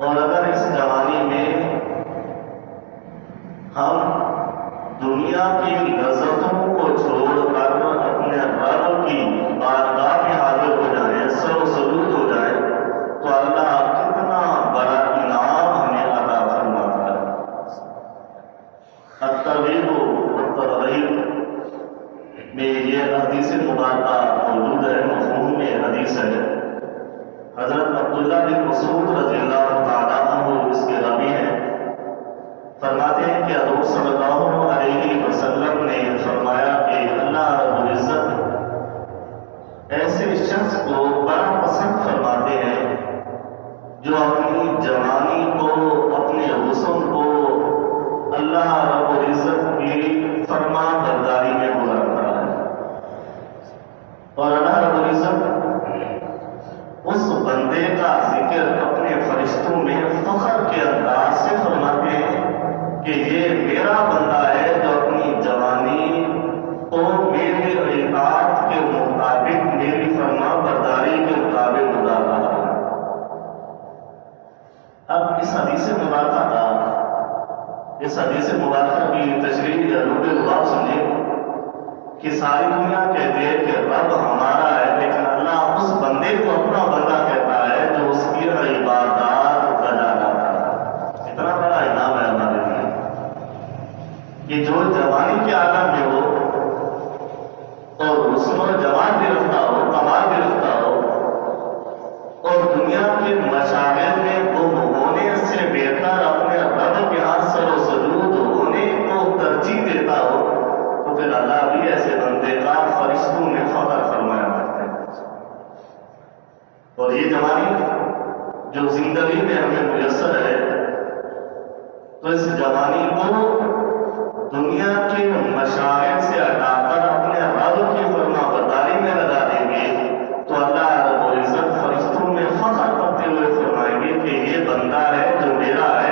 اور اگر اس جوانی میں ہم دنیا کی لذتوں کو چھوڑ کر اپنے رب کی بارگاہ میں حاضر ہو جائیں، سر و سجود ہو جائیں، تو اللہ کتنا بڑا انعام ہمیں عطا فرماتا ہے۔ الترغیب والترہیب میں یہ حدیث مبارکہ موجود ہے، مفہوم میں حدیث ہے۔ حضرت عبداللہ بن مسعود رضی اللہ تعالیٰ عنہ اس کے راوی ہیں، فرماتے ہیں کہ حضور صلی اللہ علیہ وسلم نے فرمایا کہ اللہ رب العزت ایسے شخص کو بڑا پسند فرماتے ہیں جو اپنی جوانی کو، اپنے حسن کو اللہ رب العزت کی فرما برداری میں گزارتا ہے، اور اللہ رب العزت اس بندے کا ذکر اپنے فرشتوں میں فخر کے انداز سے فرماتے ہیں کہ یہ میرا بندہ ہے جو اپنی جوانی کو میرے اطاعت کے مطابق، میری فرما برداری کے مطابق گزار رہا ہے۔ اب اس حدیث مبارکہ کی تشریح یا لب لباب سمجھیں کہ ساری دنیا کہتی ہے کہ رب ہمارا ہے، لیکن اللہ اس بندے کو اپنا بندہ کہتا ہے جو اس کی عبادات بجا لاتا ہے۔ اتنا بڑا انعام ہے ہمارے لیے کہ جو جوانی کے عالم میں ہو اور حسن و جمال بھی رکھتا ہو، کمال بھی رکھتا ہو، اور دنیا کے مشاغل میں گم ہونے سے بہتر اپنے رب کے ہاں سر و سجود ہونے کو ترجیح دیتا ہو، تو پھر اللہ بھی ایسے بندے کا فرشتوں میں فخر فرمایا کرتے ہیں۔ اور یہ جوانی جو زندگی میں ہمیں میسر ہے، تو اس جوانی کو